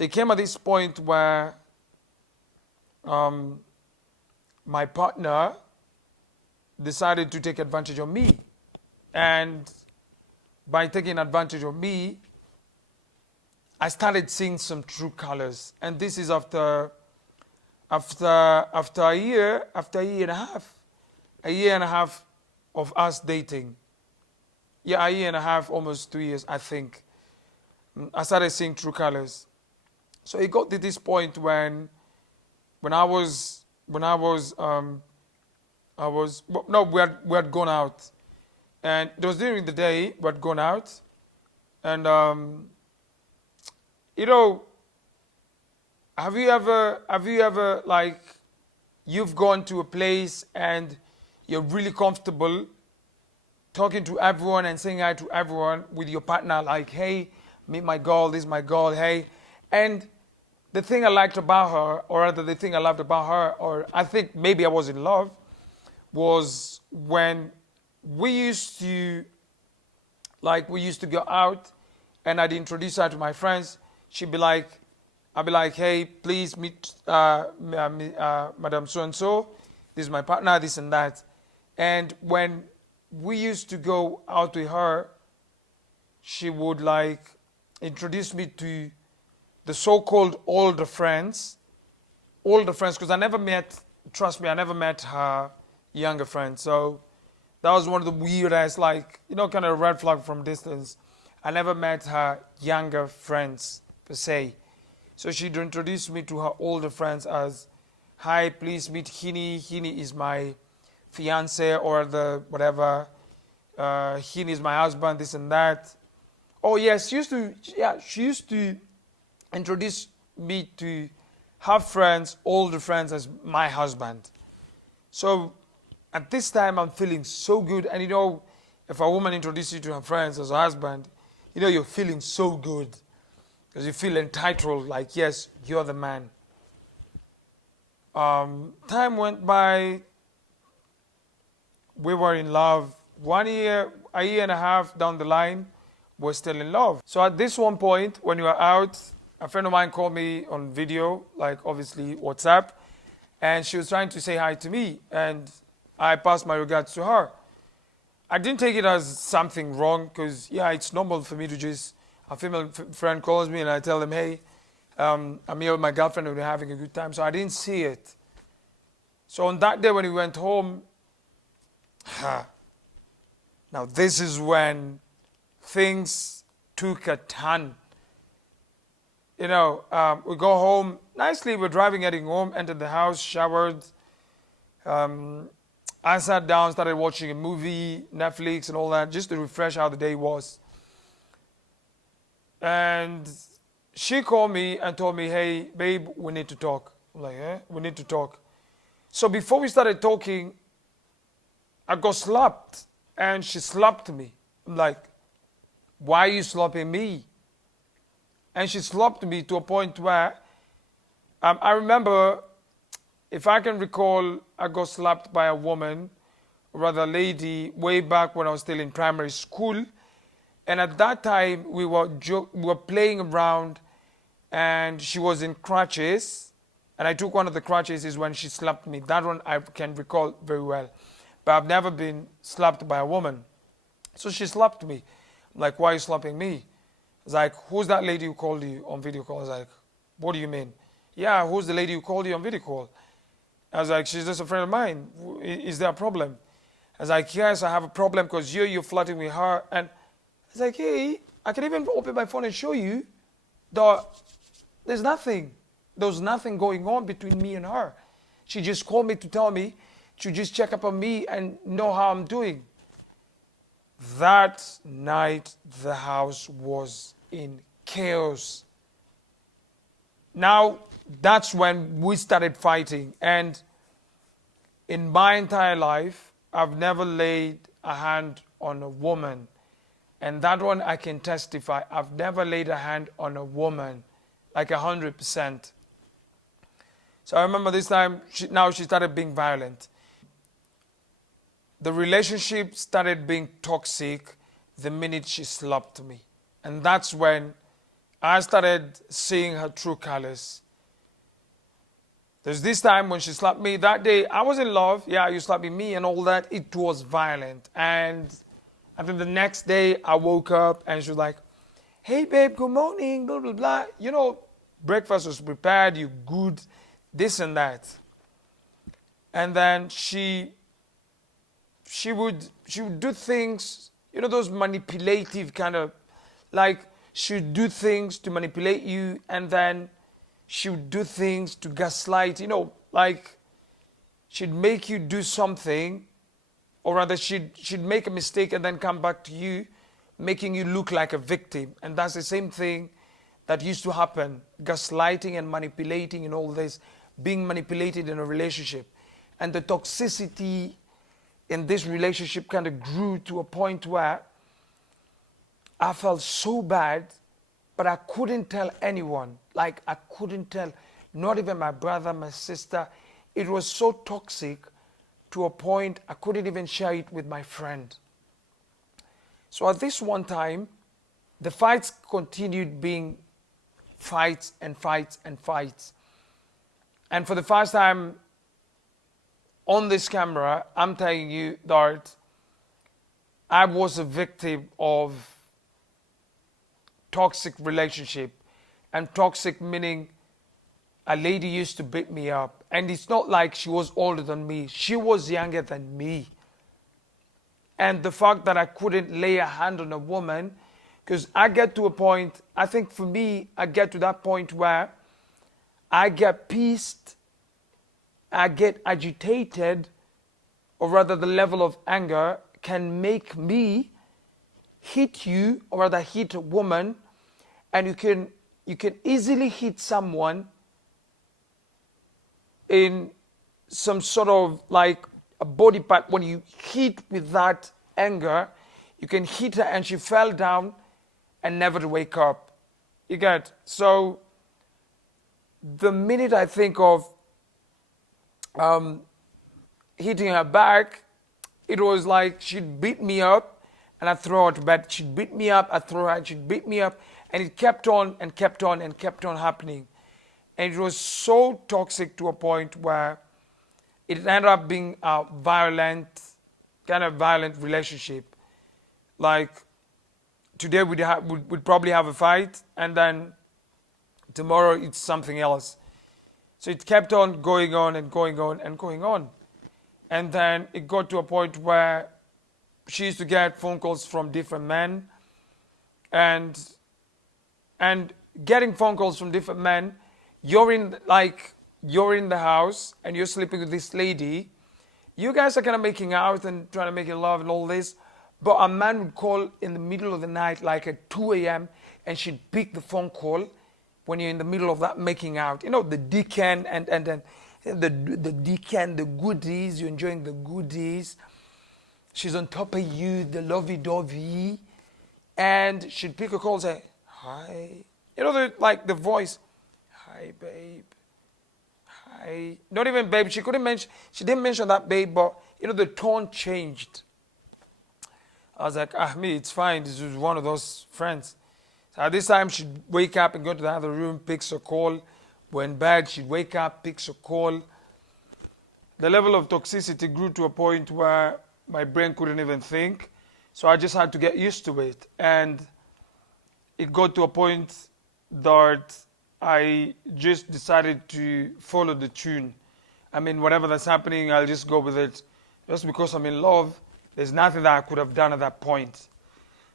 So it came at this point where my partner decided to take advantage of me. And by taking advantage of me, I started seeing some true colors. And this is after a year and a half of us dating. Yeah, a year and a half, almost 2 years, I think. I started seeing true colors. So it got to this point when I was we had gone out, and it was during the day we had gone out, and have you ever like you've gone to a place and you're really comfortable talking to everyone and saying hi to everyone with your partner, like, hey, meet my girl, this is my girl, hey. And the thing I liked about her, or rather the thing I loved about her, or I think maybe I was in love, was when we used to go out and I'd introduce her to my friends. I'd be like, hey, please meet Madam So-and-so. This is my partner, this and that. And when we used to go out with her, she would like introduce me to the so-called older friends, because I never met her younger friends. So that was one of the weirdest, like, kind of red flag from distance. I never met her younger friends per se. So she'd introduce me to her older friends as, hi, please meet Hini. Hini is my fiance, or the whatever. Hini is my husband, this and that. Oh yes, she used to introduce me to her friends, older friends, as my husband. So at this time, I'm feeling so good. And if a woman introduces you to her friends as a husband, you're feeling so good. Because you feel entitled, like, yes, you're the man. Time went by. We were in love. A year and a half down the line, we're still in love. So at this one point, when we were out, a friend of mine called me on video, like obviously WhatsApp, and she was trying to say hi to me, and I passed my regards to her. I didn't take it as something wrong, because it's normal for me to just, a female friend calls me and I tell them, hey, I'm here with my girlfriend and we're having a good time. So I didn't see it. So on that day when we went home, now this is when things took a turn. We go home nicely. We're driving, heading home, entered the house, showered. I sat down, started watching a movie, Netflix and all that, just to refresh how the day was. And she called me and told me, hey, babe, we need to talk. I'm like, we need to talk. So before we started talking, I got slapped, and she slapped me. I'm like, why are you slapping me? And she slapped me to a point where I remember, if I can recall, I got slapped by a woman, or rather a lady, way back when I was still in primary school. And at that time, we were playing around, and she was in crutches. And I took one of the crutches is when she slapped me. That one I can recall very well. But I've never been slapped by a woman. So she slapped me. I'm like, why are you slapping me? I was like, who's that lady who called you on video call? I was like, what do you mean? Yeah, who's the lady who called you on video call? I was like, she's just a friend of mine. Is there a problem? I was like, yes, I have a problem because you're flirting with her. And I was like, hey, I can even open my phone and show you that there's nothing. There was nothing going on between me and her. She just called me to tell me to just check up on me and know how I'm doing. That night, the house was in chaos. Now, that's when we started fighting. And in my entire life, I've never laid a hand on a woman. And that one I can testify. I've never laid a hand on a woman, like 100%. So I remember this time, she started being violent. The relationship started being toxic the minute she slapped me. And that's when I started seeing her true colors. There's this time when she slapped me. That day, I was in love. Yeah, you slapped me and all that. It was violent. And I think the next day, I woke up and she was like, hey, babe, good morning, blah, blah, blah. You know, breakfast was prepared, you good, this and that. And then she would do things, you know, those manipulative kind of, like she would do things to manipulate you, and then she would do things to gaslight, you know, like she'd make you do something, or rather she'd make a mistake and then come back to you, making you look like a victim. And that's the same thing that used to happen, gaslighting and manipulating and all this, being manipulated in a relationship. And the toxicity in this relationship kind of grew to a point where I felt so bad, but I couldn't tell anyone. Like I couldn't tell, not even my brother, my sister. It was so toxic to a point I couldn't even share it with my friend. So at this one time, the fights continued being fights and fights and fights. And for the first time on this camera, I'm telling you that I was a victim of toxic relationship. And toxic meaning a lady used to beat me up. And it's not like she was older than me. She was younger than me. And the fact that I couldn't lay a hand on a woman, because I get to a point, I think for me, I get to that point where I get pissed, I get agitated, or rather the level of anger can make me hit you, or rather hit a woman, and you can easily hit someone in some sort of like a body part. When you hit with that anger, you can hit her and she fell down and never to wake up. You get? So the minute I think of hitting her back, it was like she'd beat me up and I'd throw her to bed. She'd beat me up, I'd throw her, and she'd beat me up. And it kept on and kept on and kept on happening. And it was so toxic to a point where it ended up being a violent, kind of violent relationship. Like today we'd probably have a fight, and then tomorrow it's something else. So it kept on going on and going on and going on. And then it got to a point where she used to get phone calls from different men, and getting phone calls from different men, you're in the house and you're sleeping with this lady. You guys are kind of making out and trying to make love and all this, but a man would call in the middle of the night, like at 2 a.m., and she'd pick the phone call when you're in the middle of that making out. You know, the dickhead and the dickhead, the goodies, you're enjoying the goodies. She's on top of you, the lovey-dovey, and she'd pick a call and say, hi. You know, the voice, hi, babe. Hi. Not even babe. She didn't mention that babe, but, you know, the tone changed. I was like, me, it's fine. This is one of those friends. So at this time, she'd wake up and go to the other room, picks a call. When bad, she'd wake up, picks a call. The level of toxicity grew to a point where my brain couldn't even think. So I just had to get used to it. And it got to a point that I just decided to follow the tune. I mean, whatever that's happening, I'll just go with it. Just because I'm in love, there's nothing that I could have done at that point.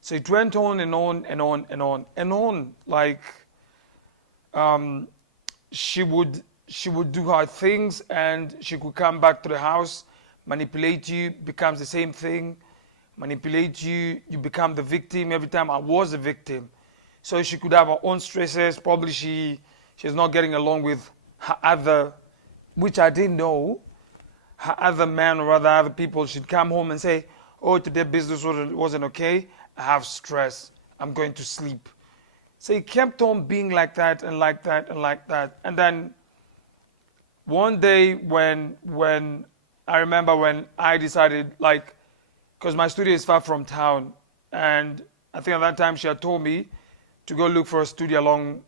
So it went on and on and on and on and on. Like, she would do her things, and she could come back to the house, manipulate you, becomes the same thing. Manipulate you, you become the victim. Every time I was a victim. So she could have her own stresses. Probably she's not getting along with her other, which I didn't know, her other man or other people. She'd come home and say, oh, today business wasn't okay. I have stress. I'm going to sleep. So it kept on being like that and like that and like that. And then one day when I remember when I decided, because my studio is far from town, and I think at that time she had told me to go look for a studio along,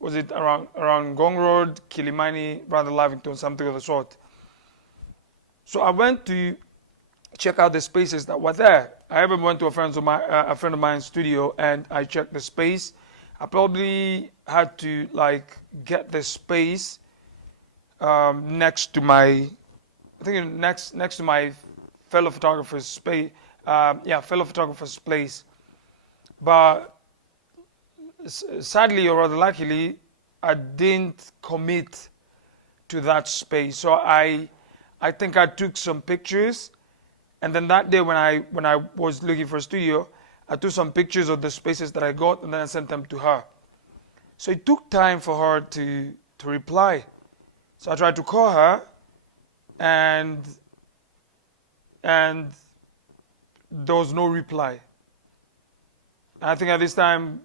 was it around Gong Road, Kilimani, rather Lavington, something of the sort. So I went to check out the spaces that were there. I even went to a friend of mine's studio and I checked the space. I probably had to like get the space next to my, I think next to my fellow photographer's space. Fellow photographer's place. But sadly, or rather luckily, I didn't commit to that space. So I think I took some pictures, and then that day when I was looking for a studio, I took some pictures of the spaces that I got, and then I sent them to her. So it took time for her to reply. So I tried to call her, and there was no reply. I think at this time,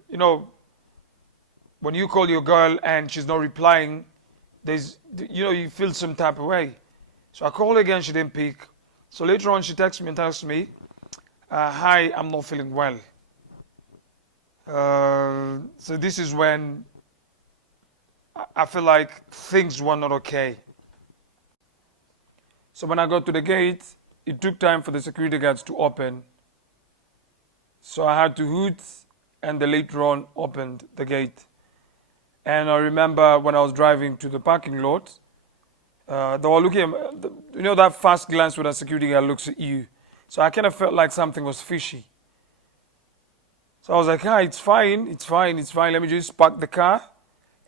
when you call your girl and she's not replying, you feel some type of way. So I called again, she didn't pick. So later on, she texts me and tells me, hi, I'm not feeling well. So this is when I feel like things were not okay. So when I got to the gate, it took time for the security guards to open. So I had to hoot, and they later on opened the gate. And I remember when I was driving to the parking lot, they were looking, that fast glance where the security guard looks at you. So I kind of felt like something was fishy. So I was like, it's fine. Let me just park the car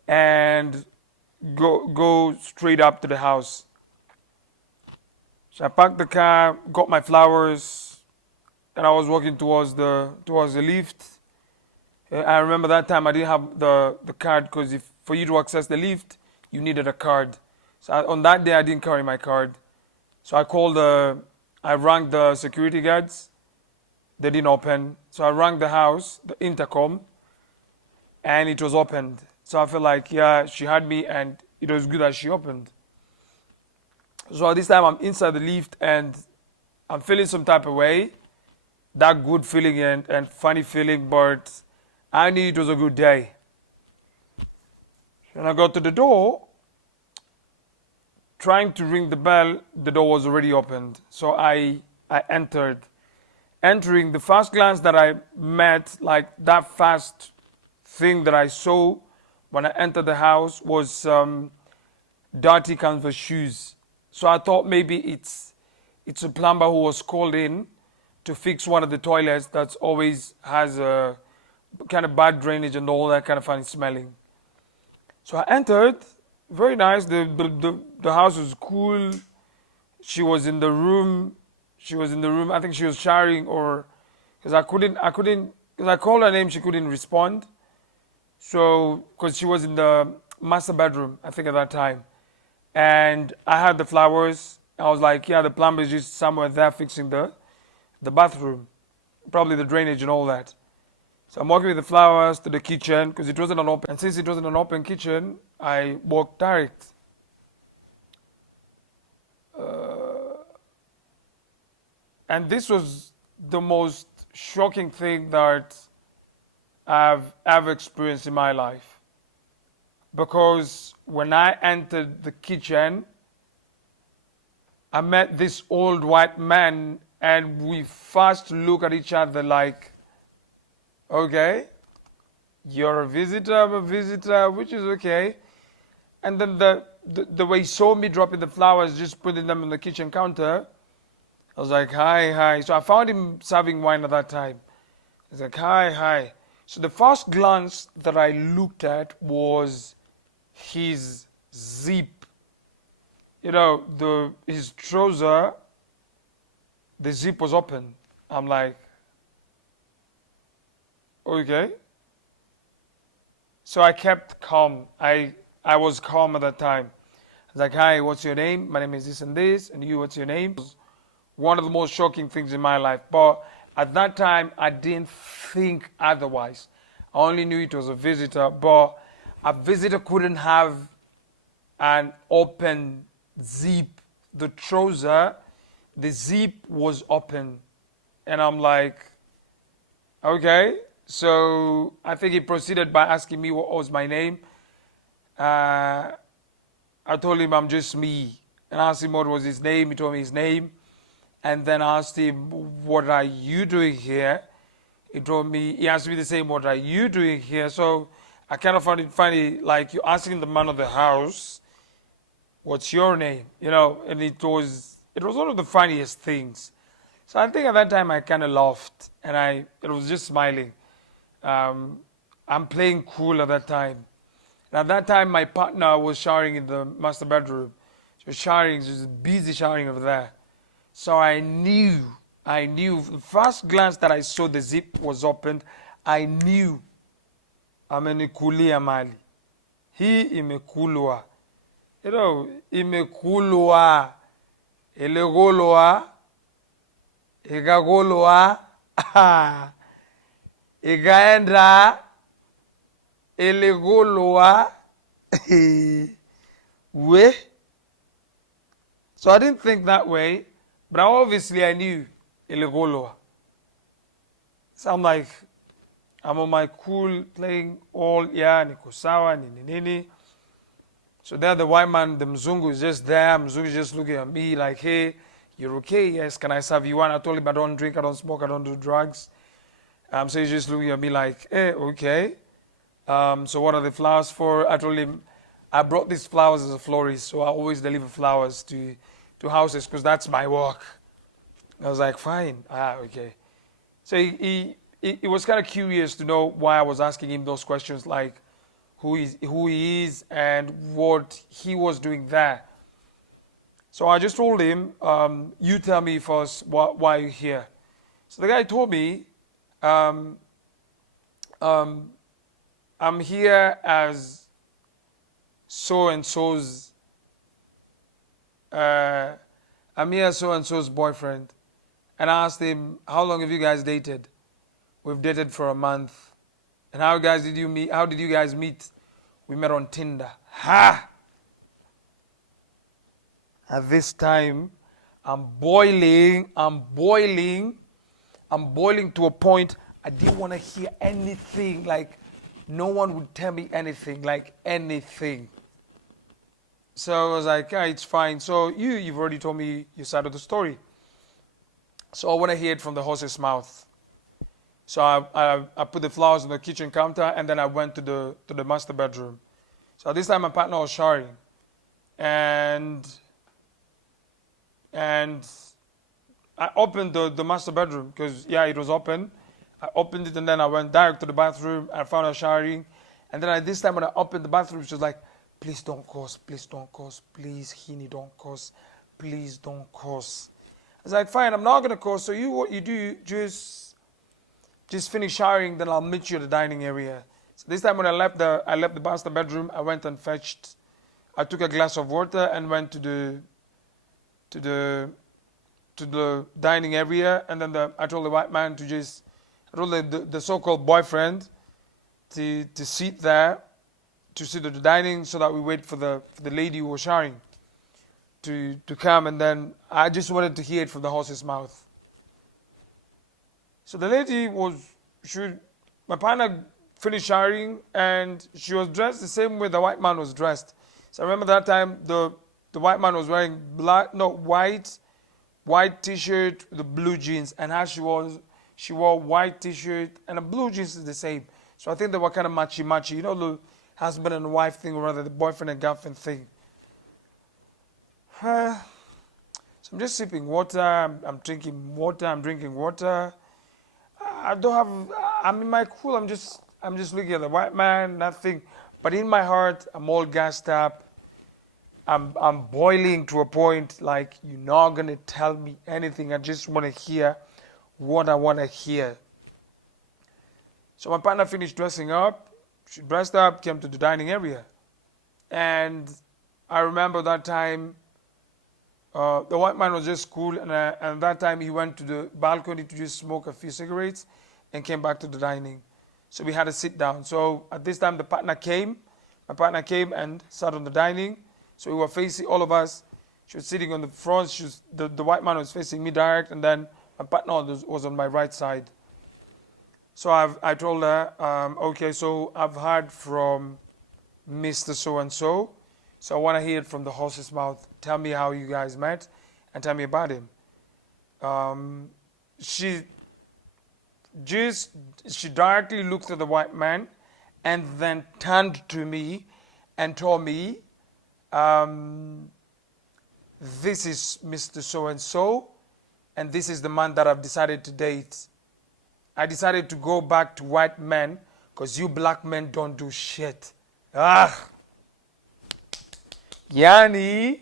and go straight up to the house. So I parked the car, got my flowers, and I was walking towards the lift. I remember that time I didn't have the card, because for you to access the lift, you needed a card. So on that day I didn't carry my card. So I rang the security guards. They didn't open. So I rang the house, the intercom, and it was opened. So I felt like, she had me, and it was good that she opened. So at this time I'm inside the lift and I'm feeling some type of way. That good feeling and funny feeling, but I knew it was a good day. When I got to the door, trying to ring the bell, the door was already opened. So I entered. Entering, the first glance that I met, like that first thing that I saw when I entered the house, was some dirty canvas shoes. So I thought maybe it's a plumber who was called in to fix one of the toilets that always has a kind of bad drainage and all that kind of funny smelling. So I entered, very nice. The house was cool. She was in the room. I think she was showering, or because I called her name, she couldn't respond. So because she was in the master bedroom, I think at that time. And I had the flowers. I was like, the plumber is just somewhere there fixing the bathroom, probably the drainage and all that. So I'm walking with the flowers to the kitchen, because it wasn't an open. And since it wasn't an open kitchen, I walked direct. And this was the most shocking thing that I've ever experienced in my life. Because when I entered the kitchen, I met this old white man, and we first looked at each other like, okay, you're a visitor, I'm a visitor, which is okay. And then the way he saw me dropping the flowers, just putting them on the kitchen counter, I was like, hi. So I found him serving wine at that time. He's like, hi. So the first glance that I looked at was his zip. His trouser, the zip was open. I'm like, okay. So I kept calm. I was calm at that time. I was like, hi, what's your name? My name is this, and you, what's your name? It was one of the most shocking things in my life. But at that time, I didn't think otherwise. I only knew it was a visitor, but a visitor couldn't have an open zip. The trouser, the zip was open. And I'm like, okay. So I think he proceeded by asking me what was my name. Uh, I told him I'm just me. And I asked him what was his name. He told me his name. And then I asked him, what are you doing here? He asked me the same, what are you doing here? So I kind of found it funny, like you're asking the man of the house, what's your name? And it was one of the funniest things. So I think at that time I kind of laughed and it was just smiling. Um, I'm playing cool at that time. And at that time my partner was showering in the master bedroom. She was showering, she was busy showering over there. So I knew, the first glance that I saw the zip was opened, I knew amenikulia mali. Hii imekulwa. Imekulwa. Ilegolwa. Ikagolwa. Ikaenda. Ilegolwa. We. So I didn't think that way. But obviously I knew Ilegoloa. So I'm like, I'm on my cool playing all, niko sawa, nini. So there the white man, the Mzungu is just there. Mzungu is just looking at me like, hey, you're okay? Yes, can I serve you one? I told him I don't drink, I don't smoke, I don't do drugs. So he's just looking at me like, hey, okay. So what are the flowers for? I told him, I brought these flowers as a florist, so I always deliver flowers to houses because that's my work. I was like, fine, okay. So he was kind of curious to know why I was asking him those questions, like who he is and what he was doing there. So I just told him, you tell me first why you're here. So the guy told me, I'm here as so-and-so's boyfriend. And I asked him, how long have you guys dated? We've dated for a month. And how did you meet? How did you guys meet? We met on Tinder. Ha! At this time, I'm boiling to a point I didn't want to hear anything. Like, no one would tell me anything, like anything. So I was like, it's fine. So you've already told me your side of the story. So I want to hear it from the horse's mouth. So I put the flowers on the kitchen counter and then I went to the master bedroom. So this time my partner was showering. And I opened the master bedroom because, it was open. I opened it and then I went direct to the bathroom. I found her showering. And then this time when I opened the bathroom, she was like, please don't curse, please don't curse, please, Hini, don't curse, please don't curse. I was like, fine, I'm not going to curse. So what you do, just finish showering, then I'll meet you at the dining area. So this time when I left the master bedroom, I went and I took a glass of water and went to the dining area, and then I told the white man I told the so-called boyfriend to sit there, to sit at the dining so that we wait for the lady who was showering to come, and then I just wanted to hear it from the horse's mouth. So the lady my partner finished showering and she was dressed the same way the white man was dressed. So I remember that time the white man was wearing white t-shirt with the blue jeans, and she wore white t-shirt and a blue jeans is the same. So I think they were kind of matchy, the husband and wife thing, or rather the boyfriend and girlfriend thing. So I'm just sipping water, I'm drinking water, I'm in my cool, I'm just looking at the white man, nothing. But in my heart, I'm all gassed up. I'm boiling to a point like, you're not going to tell me anything. I just want to hear what I want to hear. So my partner finished dressing up. She dressed up, came to the dining area. And I remember that time, the white man was just cool. And that time he went to the balcony to just smoke a few cigarettes and came back to the dining. So we had a sit down. So at this time, my partner came and sat on the dining. So we were facing, all of us. She was sitting on the front. The white man was facing me direct, and then my partner was on my right side. So I told her, okay, so I've heard from Mr. So and so. So I want to hear it from the horse's mouth. Tell me how you guys met and tell me about him. Um, she just, she directly looked at the white man and then turned to me and told me, um, this is Mr. So and so, and this is the man that I've decided to date. I decided to go back to white men because you black men don't do shit. Ah, Yani,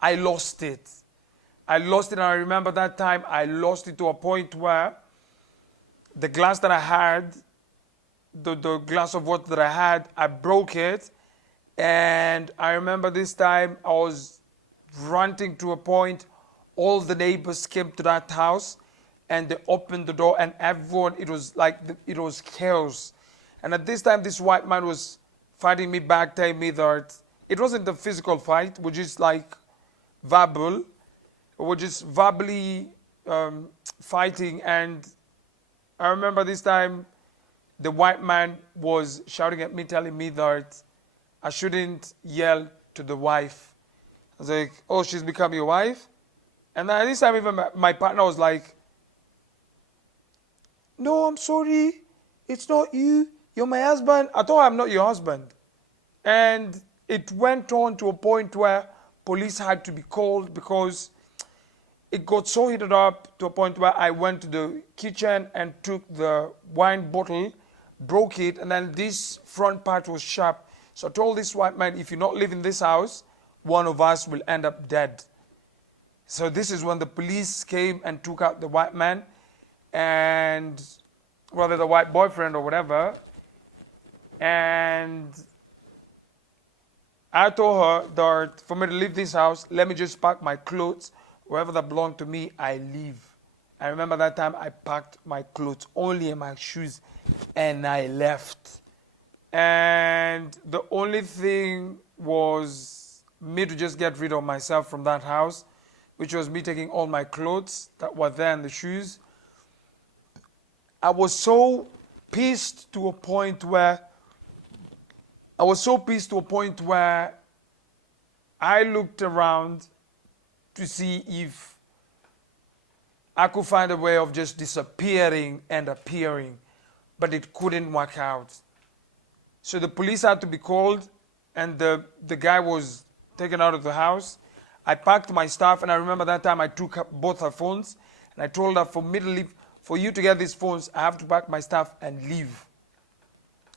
I lost it. I lost it, and I remember that time I lost it to a point where the glass that I had, the glass of water that I had, I broke it. And I remember this time I was ranting to a point, all the neighbors came to that house and they opened the door and everyone, it was like, it was chaos. And at this time, this white man was fighting me back, telling me that it wasn't a physical fight, which is like verbal, we're just verbally fighting. And I remember this time the white man was shouting at me, telling me that I shouldn't yell to the wife. I was like, oh, she's become your wife? And then at this time, even my partner was like, no, I'm sorry. It's not you. You're my husband. I thought I'm not your husband. And it went on to a point where police had to be called because it got so heated up to a point where I went to the kitchen and took the wine bottle, broke it, and then this front part was sharp. So I told this white man, if you not live in this house, one of us will end up dead. So this is when the police came and took out the white man, and whether the white boyfriend or whatever. And I told her that for me to leave this house, let me just pack my clothes. Wherever that belonged to me, I leave. I remember that time I packed my clothes, only in my shoes, and I left. And the only thing was me to just get rid of myself from that house, which was me taking all my clothes that were there and the shoes. I was so pissed to a point where I looked around to see if I could find a way of just disappearing and appearing, but it couldn't work out. So the police had to be called, and the guy was taken out of the house. I packed my stuff, and I remember that time I took both her phones, and I told her, for me to leave, for you to get these phones, I have to pack my stuff and leave.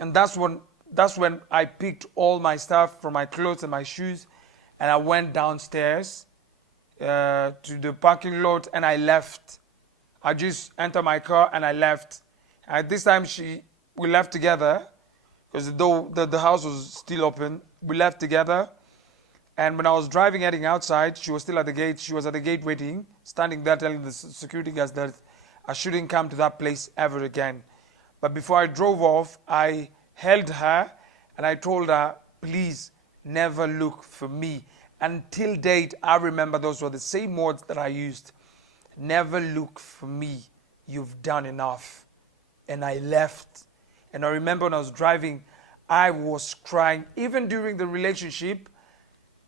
And that's when I picked all my stuff from my clothes and my shoes, and I went downstairs to the parking lot, and I left. I just entered my car and I left. At this time, we left together because though the house was still open, we left together. And when I was driving, heading outside, she was still at the gate. She was at the gate waiting, standing there telling the security guards that I shouldn't come to that place ever again. But before I drove off, I held her and I told her, please never look for me. Until date, I remember those were the same words that I used. Never look for me. You've done enough. And I left. And I remember when I was driving, I was crying. Even during the relationship,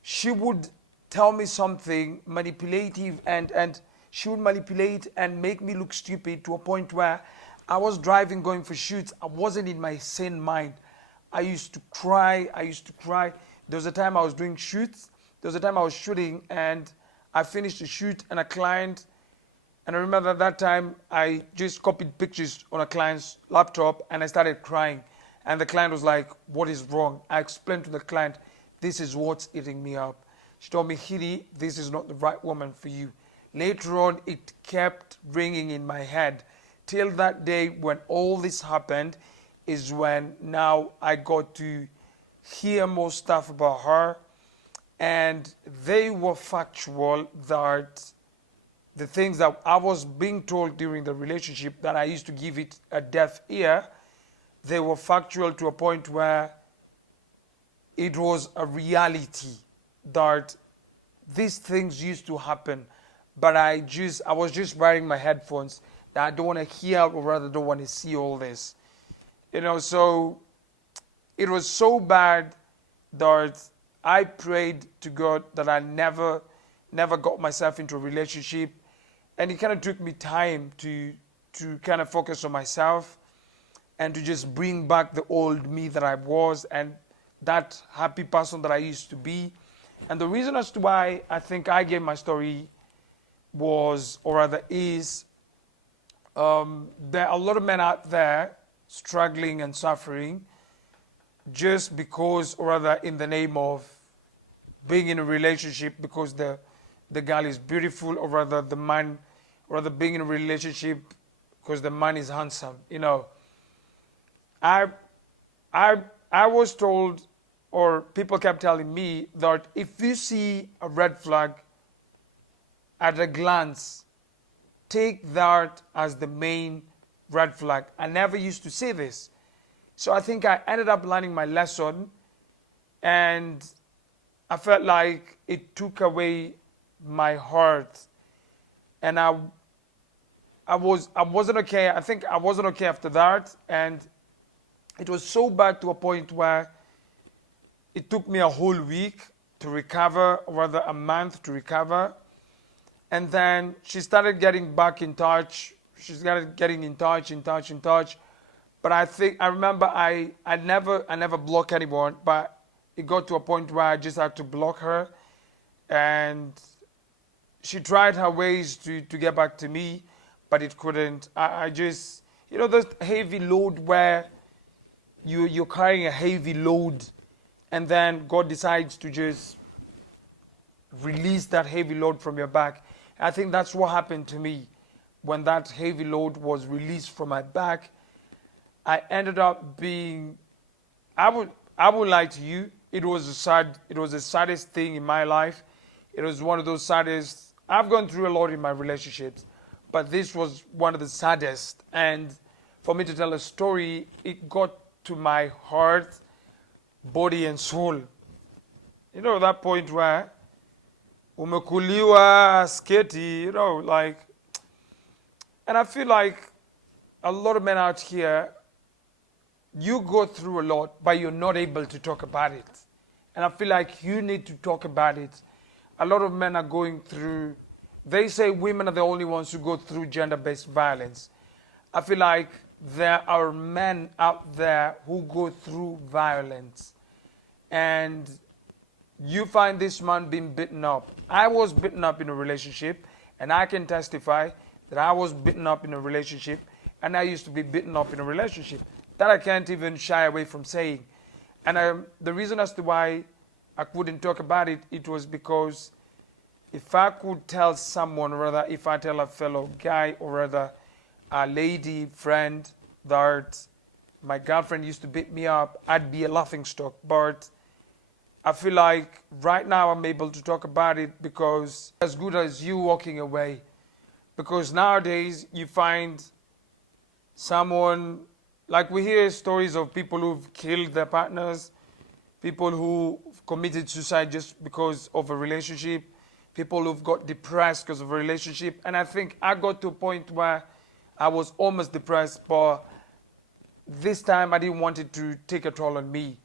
she would tell me something manipulative, and she would manipulate and make me look stupid to a point where I was driving, going for shoots. I wasn't in my sane mind. I used to cry. There was a time I was doing shoots. There was a time I was shooting, and I finished the shoot, and a client, and I remember at that time I just copied pictures on a client's laptop, and I started crying. And the client was like, what is wrong? I explained to the client, this is what's eating me up. She told me, Hidi, this is not the right woman for you. Later on, it kept ringing in my head till that day when all this happened is when now I got to hear more stuff about her, and they were factual, that the things that I was being told during the relationship that I used to give it a deaf ear, they were factual to a point where it was a reality that these things used to happen. But I was just wearing my headphones that I don't want to hear or rather don't want to see all this. So it was so bad that I prayed to God that I never got myself into a relationship. And it kind of took me time to kind of focus on myself and to just bring back the old me that I was and that happy person that I used to be. And the reason as to why I think I gave my story was, or rather is, there are a lot of men out there struggling and suffering just because, or rather in the name of being in a relationship because the girl is beautiful, or rather the man, or rather being in a relationship because the man is handsome. I was told, or people kept telling me, that if you see a red flag at a glance, take that as the main red flag. I never used to say this. So I think I ended up learning my lesson, and I felt like it took away my heart. And I wasn't okay. I think I wasn't okay after that. And it was so bad to a point where it took me a whole week to recover, or rather a month to recover. And then she started getting back in touch. She started getting in touch. But I remember I never block anyone, but it got to a point where I just had to block her. And she tried her ways to get back to me, but it couldn't. I just, this heavy load where you're carrying a heavy load, and then God decides to just release that heavy load from your back. I think that's what happened to me. When that heavy load was released from my back, I ended up being, I would lie to you, it was the saddest thing in my life. It was one of those saddest, I've gone through a lot in my relationships, but this was one of the saddest. And for me to tell a story, it got to my heart, body and soul. That point where umekuliwa sketi, and I feel like a lot of men out here, you go through a lot, but you're not able to talk about it. And I feel like you need to talk about it. A lot of men are going through, they say women are the only ones who go through gender-based violence. I feel like there are men out there who go through violence. And you find this man being beaten up. I was beaten up in a relationship, and I can testify that I was beaten up in a relationship, and I used to be beaten up in a relationship. That I can't even shy away from saying. And the reason as to why I couldn't talk about it, it was because if I could tell someone, or rather if I tell a fellow guy, or rather a lady friend, that my girlfriend used to beat me up, I'd be a laughingstock. But I feel like right now I'm able to talk about it because as good as you walking away. Because nowadays you find someone, like we hear stories of people who've killed their partners, people who committed suicide just because of a relationship, people who've got depressed because of a relationship. And I think I got to a point where I was almost depressed, but this time I didn't want it to take a toll on me.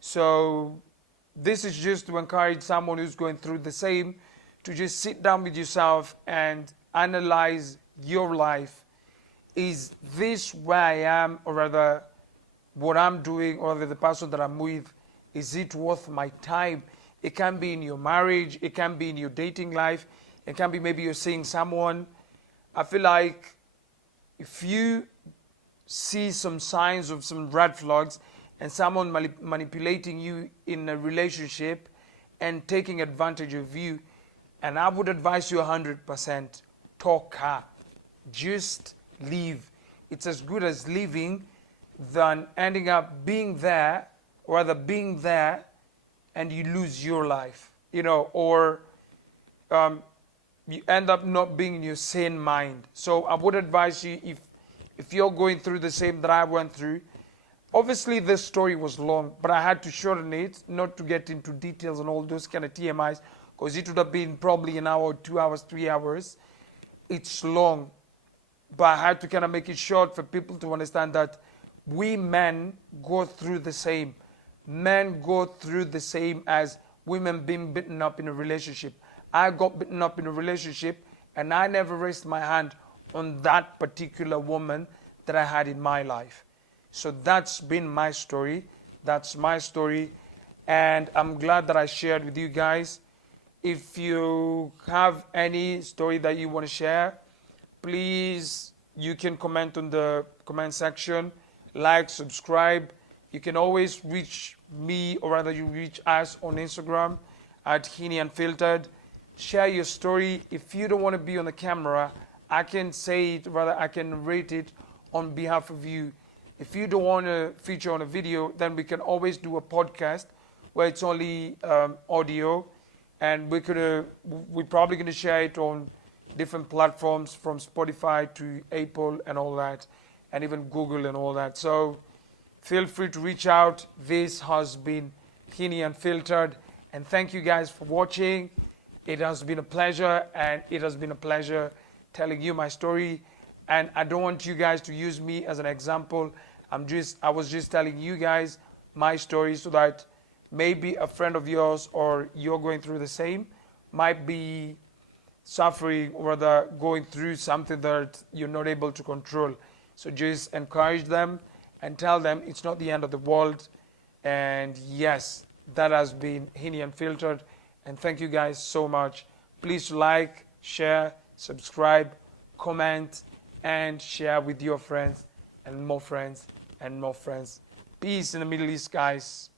So this is just to encourage someone who's going through the same to just sit down with yourself and analyze your life. Is this where I am, or rather what I'm doing, or the person that I'm with, is it worth my time? It can be in your marriage, it can be in your dating life, it can be maybe you're seeing someone. I feel like if you see some signs of some red flags and someone manipulating you in a relationship and taking advantage of you, and I would advise you 100%, talk her. Just leave. It's as good as leaving than ending up being there, or rather being there and you lose your life, or you end up not being in your sane mind. So I would advise you, if you're going through the same that I went through, obviously this story was long, but I had to shorten it, not to get into details and all those kind of TMIs, because it would have been probably an hour, 2 hours, 3 hours. It's long. but I had to kind of make it short for people to understand that we men go through the same. Men go through the same as women being beaten up in a relationship. I got beaten up in a relationship and I never raised my hand on that particular woman that I had in my life. So that's been my story. That's my story. And I'm glad that I shared with you guys. If you have any story that you want to share, please, you can comment on the comment section, like, subscribe. You can always reach me, or rather you reach us on Instagram at Heaney Unfiltered. Share your story. If you don't want to be on the camera, I can say it, rather I can rate it on behalf of you. If you don't want to feature on a video, then we can always do a podcast where it's only audio, and we're probably going to share it on different platforms from Spotify to Apple and all that, and even Google and all that. So feel free to reach out. This has been Heaney Unfiltered, and thank you guys for watching. It has been a pleasure, and it has been a pleasure telling you my story. And I don't want you guys to use me as an example. I was just telling you guys my story so that maybe a friend of yours or you're going through the same might be suffering or rather going through something that you're not able to control. So just encourage them and tell them it's not the end of the world. And yes, that has been Heaney Unfiltered. And thank you guys so much. Please like, share, subscribe, comment, and share with your friends and more friends and more friends. Peace in the Middle East, guys.